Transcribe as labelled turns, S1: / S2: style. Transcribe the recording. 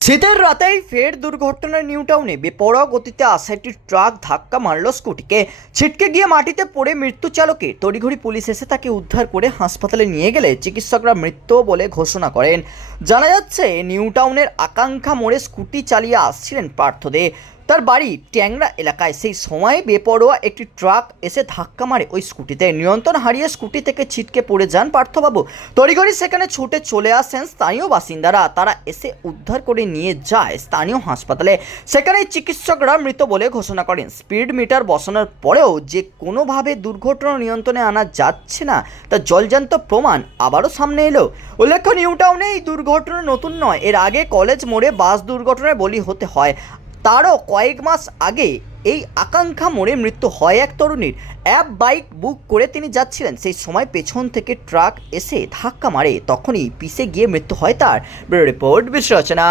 S1: শীতের রাতেই ফের দুর্ঘটনার নিউ টাউনে বেপরোয়া গতিতে আসা একটি ট্রাক ধাক্কা মারল স্কুটিকে। ছিটকে গিয়ে মাটিতে পড়ে মৃত্যু চালকে তড়িঘড়ি পুলিশ এসে তাকে উদ্ধার করে হাসপাতালে নিয়ে গেলে চিকিৎসকরা মৃত্যু বলে ঘোষণা করেন। জানা যাচ্ছে, নিউ টাউনের আকাঙ্ক্ষা মোড়ে স্কুটি চালিয়ে আসছিলেন পার্থ দে। তার বাড়ি ট্যাংরা এলাকায়। সেই সময় বেপরোয়া একটি ট্রাক এসে ধাক্কা মারে ওই স্কুটিতে। নিয়ন্ত্রণ হারিয়ে স্কুটি থেকে ছিটকে পড়ে যান পার্থবাবু। তড়িঘড়ি সেখানে ছুটে চলে আসেন স্থানীয় বাসিন্দারা। তারা এসে উদ্ধার করে নিয়ে যায় স্থানীয় হাসপাতালে। সেখানে চিকিৎসকরা মৃত বলে ঘোষণা করেন। স্পিড মিটার বসানোর পরেও যে কোনোভাবে দুর্ঘটনা নিয়ন্ত্রণে আনা যাচ্ছে না তা জলজান্ত প্রমাণ আবারও সামনে এলো। উল্লেখ্য, নিউ টাউনে এই দুর্ঘটনা নতুন নয়। এর আগে কলেজ মোড়ে বাস দুর্ঘটনায় বলি হতে হয়। তারও কয়েক মাস আগে এই আকাঙ্ক্ষা মোড়ে মৃত্যু হয় এক তরুণীর। অ্যাপ বাইক বুক করে তিনি যাচ্ছিলেন। সেই সময় পেছন থেকে ট্রাক এসে ধাক্কা মারে। তখনই পিছে গিয়ে মৃত্যু হয় তার। রিপোর্ট বিশ্লেষণা